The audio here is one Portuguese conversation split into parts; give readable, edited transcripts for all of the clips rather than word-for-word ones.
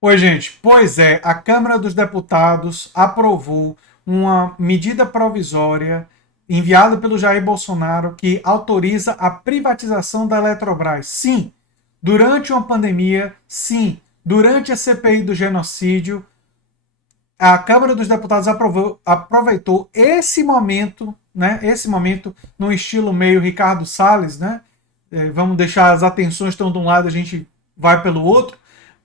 Oi, gente. Pois é, a Câmara dos Deputados aprovou uma medida provisória enviada pelo Jair Bolsonaro que autoriza a privatização da Eletrobras. Sim, durante uma pandemia, sim, durante a CPI do genocídio, a Câmara dos Deputados aproveitou esse momento, né? Esse momento no estilo meio Ricardo Salles, né? Vamos deixar as atenções estão de um lado, a gente vai pelo outro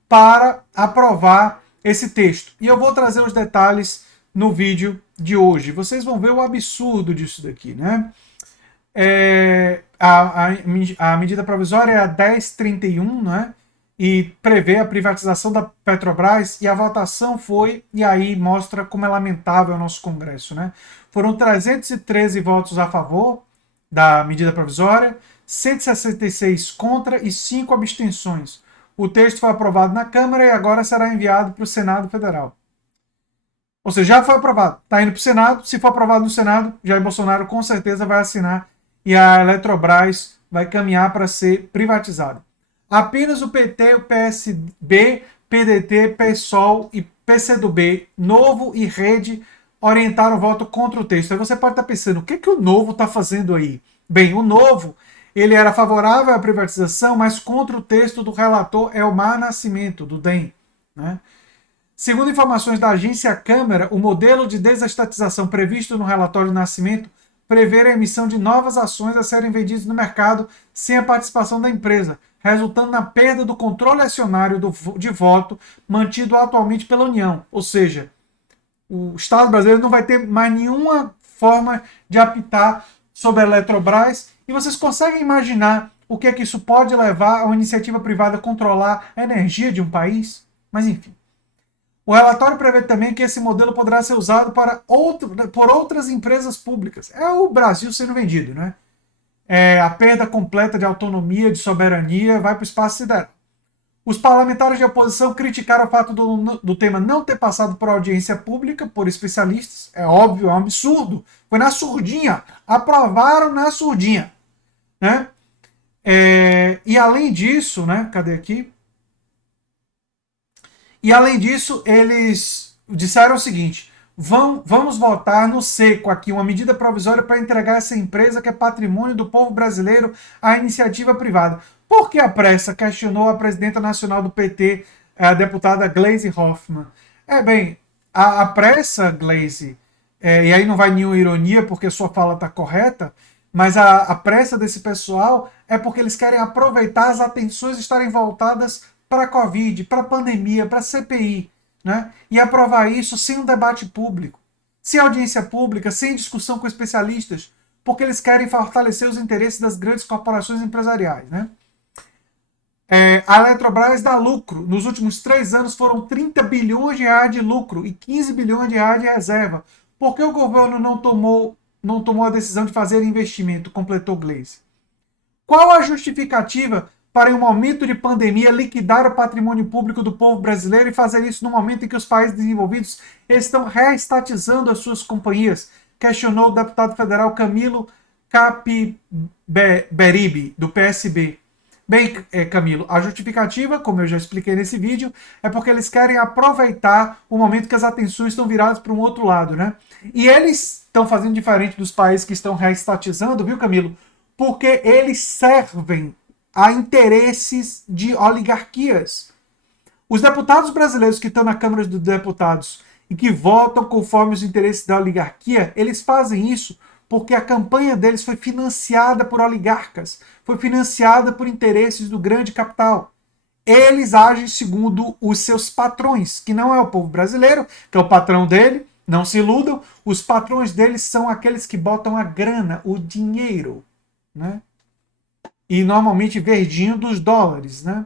para aprovar esse texto. E eu vou trazer os detalhes no vídeo de hoje. Vocês vão ver o absurdo disso daqui, né? A medida provisória é a 1031, né? E prevê a privatização da Petrobras, e a votação foi, e aí mostra como é lamentável o nosso Congresso, né? Foram 313 votos a favor da medida provisória, 166 contra e 5 abstenções. O texto foi aprovado na Câmara e agora será enviado para o Senado Federal. Ou seja, já foi aprovado, está indo para o Senado. Se for aprovado no Senado, Jair Bolsonaro com certeza vai assinar e a Eletrobras vai caminhar para ser privatizada. Apenas o PT, o PSB, PDT, PSOL e PCdoB, Novo e Rede orientaram o voto contra o texto. Aí você pode estar pensando, o que o Novo está fazendo aí? Bem, o Novo ele era favorável à privatização, mas contra o texto do relator Elmar Nascimento, do DEM. Né? Segundo informações da agência Câmara, o modelo de desestatização previsto no relatório Nascimento prevê a emissão de novas ações a serem vendidas no mercado sem a participação da empresa, resultando na perda do controle acionário de voto mantido atualmente pela União. Ou seja, o Estado brasileiro não vai ter mais nenhuma forma de apitar sobre a Eletrobras. E vocês conseguem imaginar o que é que isso pode levar a uma iniciativa privada controlar a energia de um país? Mas enfim. O relatório prevê também que esse modelo poderá ser usado por outras empresas públicas. É o Brasil sendo vendido, né? A perda completa de autonomia, de soberania, vai para o espaço sideral. Os parlamentares de oposição criticaram o fato do tema não ter passado por audiência pública, por especialistas. É óbvio, é um absurdo. Foi na surdinha. Aprovaram na surdinha. Né? E além disso, né? Cadê aqui? E além disso, eles disseram o seguinte: vamos votar no seco aqui uma medida provisória para entregar essa empresa que é patrimônio do povo brasileiro à iniciativa privada. Por que a pressa? Questionou a presidenta nacional do PT, a deputada Gleisi Hoffmann. Bem, a pressa, Gleisi, e aí não vai nenhuma ironia porque sua fala está correta, mas a pressa desse pessoal é porque eles querem aproveitar as atenções estarem voltadas para a Covid, para a pandemia, para a CPI, né? E aprovar isso sem um debate público, sem audiência pública, sem discussão com especialistas, porque eles querem fortalecer os interesses das grandes corporações empresariais, né? A Eletrobras dá lucro. Nos últimos 3 anos foram 30 bilhões de reais de lucro e 15 bilhões de reais de reserva. Por que o governo não tomou a decisão de fazer investimento? Completou Gleisi. Qual a justificativa para, em um momento de pandemia, liquidar o patrimônio público do povo brasileiro e fazer isso no momento em que os países desenvolvidos estão reestatizando as suas companhias? Questionou o deputado federal Camilo Capiberibe, do PSB. Bem, Camilo, a justificativa, como eu já expliquei nesse vídeo, é porque eles querem aproveitar o momento que as atenções estão viradas para um outro lado, né? E eles estão fazendo diferente dos países que estão reestatizando, viu, Camilo? Porque eles servem a interesses de oligarquias. Os deputados brasileiros que estão na Câmara dos Deputados e que votam conforme os interesses da oligarquia, eles fazem isso porque a campanha deles foi financiada por oligarcas, foi financiada por interesses do grande capital. Eles agem segundo os seus patrões, que não é o povo brasileiro, que é o patrão dele, não se iludam, os patrões deles são aqueles que botam a grana, o dinheiro, né? E normalmente verdinho dos dólares, né?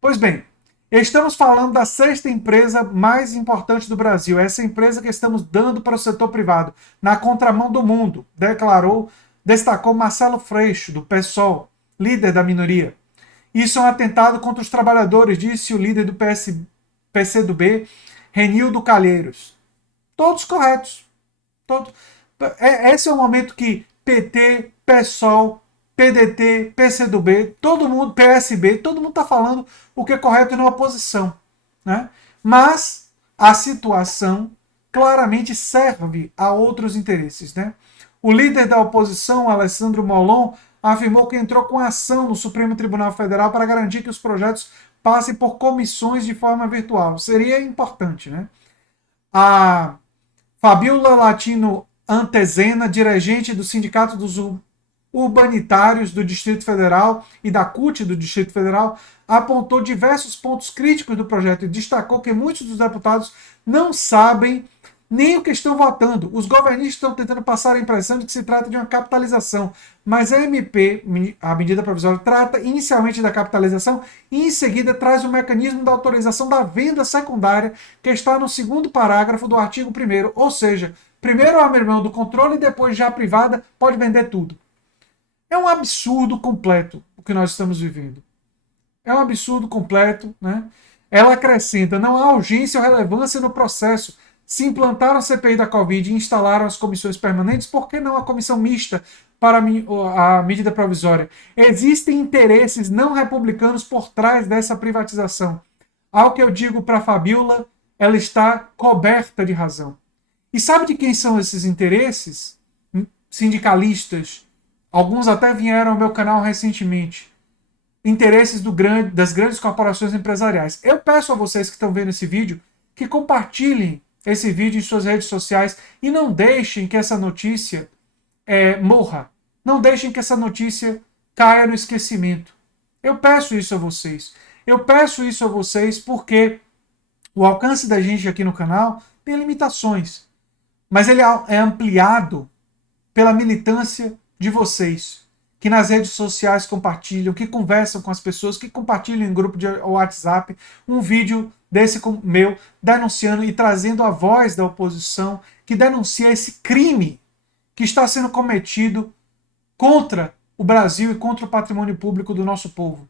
Pois bem, estamos falando da sexta empresa mais importante do Brasil, essa empresa que estamos dando para o setor privado, na contramão do mundo, destacou Marcelo Freixo, do PSOL, líder da minoria. Isso é um atentado contra os trabalhadores, disse o líder do PCdoB, Renildo Calheiros. Todos corretos. Todos. Esse é o momento que PT, PSOL, PDT, PCdoB, todo mundo, PSB, todo mundo está falando o que é correto na oposição. né? Mas a situação claramente serve a outros interesses, né? O líder da oposição, Alessandro Molon, afirmou que entrou com ação no Supremo Tribunal Federal para garantir que os projetos passem por comissões de forma virtual. Seria importante, né? A Fabiola Latino Antezena, dirigente do Sindicato dos Urbanitários do Distrito Federal e da CUT do Distrito Federal, apontou diversos pontos críticos do projeto e destacou que muitos dos deputados não sabem nem o que estão votando. Os governistas estão tentando passar a impressão de que se trata de uma capitalização, mas a MP, a medida provisória, trata inicialmente da capitalização e em seguida traz o mecanismo da autorização da venda secundária, que está no segundo parágrafo do artigo 1º, ou seja, primeiro a mão do controle e depois já a privada pode vender tudo. É um absurdo completo o que nós estamos vivendo. É um absurdo completo, né? Ela acrescenta, não há urgência ou relevância no processo. Se implantaram a CPI da Covid e instalaram as comissões permanentes, por que não a comissão mista para a medida provisória? Existem interesses não republicanos por trás dessa privatização. Ao que eu digo para a Fabiola, ela está coberta de razão. E sabe de quem são esses interesses? Sindicalistas. Alguns até vieram ao meu canal recentemente. Interesses das grandes corporações empresariais. Eu peço a vocês que estão vendo esse vídeo que compartilhem esse vídeo em suas redes sociais e não deixem que essa notícia morra. Não deixem que essa notícia caia no esquecimento. Eu peço isso a vocês. Eu peço isso a vocês porque o alcance da gente aqui no canal tem limitações. Mas ele é ampliado pela militância de vocês, que nas redes sociais compartilham, que conversam com as pessoas, que compartilham em grupo de WhatsApp um vídeo desse meu, denunciando e trazendo a voz da oposição, que denuncia esse crime que está sendo cometido contra o Brasil e contra o patrimônio público do nosso povo.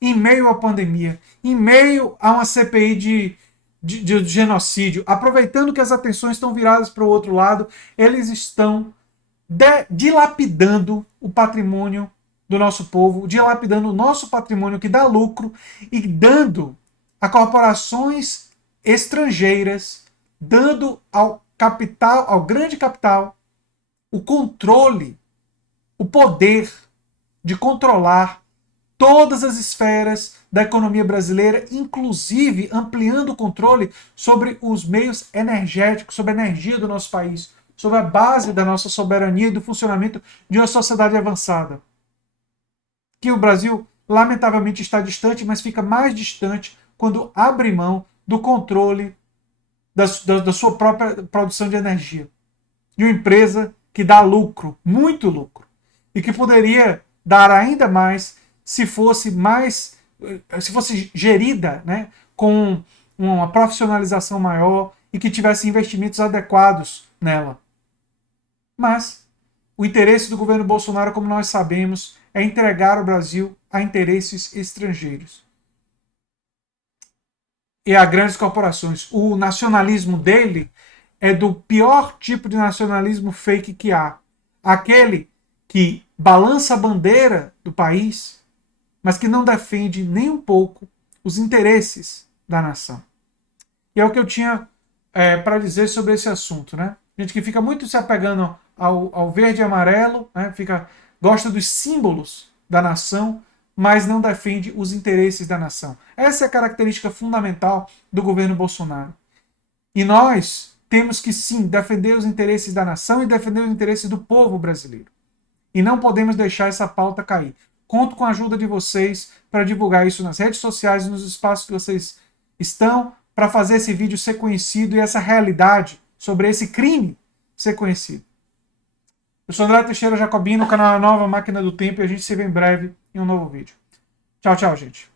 Em meio à pandemia, em meio a uma CPI de genocídio, aproveitando que as atenções estão viradas para o outro lado, eles estão dilapidando o patrimônio do nosso povo, dilapidando o nosso patrimônio que dá lucro e dando a corporações estrangeiras, dando ao capital, ao grande capital, o controle, o poder de controlar todas as esferas da economia brasileira, inclusive ampliando o controle sobre os meios energéticos, sobre a energia do nosso país, sobre a base da nossa soberania e do funcionamento de uma sociedade avançada. Que o Brasil, lamentavelmente, está distante, mas fica mais distante quando abre mão do controle da sua própria produção de energia. De uma empresa que dá lucro, muito lucro, e que poderia dar ainda mais se fosse gerida, né, com uma profissionalização maior e que tivesse investimentos adequados nela. Mas o interesse do governo Bolsonaro, como nós sabemos, é entregar o Brasil a interesses estrangeiros e a grandes corporações. O nacionalismo dele é do pior tipo de nacionalismo fake que há. Aquele que balança a bandeira do país, mas que não defende nem um pouco os interesses da nação. E é o que eu tinha para dizer sobre esse assunto, né? Gente que fica muito se apegando ao verde e amarelo, né? Gosta dos símbolos da nação, mas não defende os interesses da nação. Essa é a característica fundamental do governo Bolsonaro. E nós temos que sim defender os interesses da nação e defender os interesses do povo brasileiro. E não podemos deixar essa pauta cair. Conto com a ajuda de vocês para divulgar isso nas redes sociais e nos espaços que vocês estão, para fazer esse vídeo ser conhecido e essa realidade sobre esse crime ser conhecido. Eu sou André Teixeira Jacobino, o canal A Nova Máquina do Tempo, e a gente se vê em breve em um novo vídeo. Tchau, tchau, gente.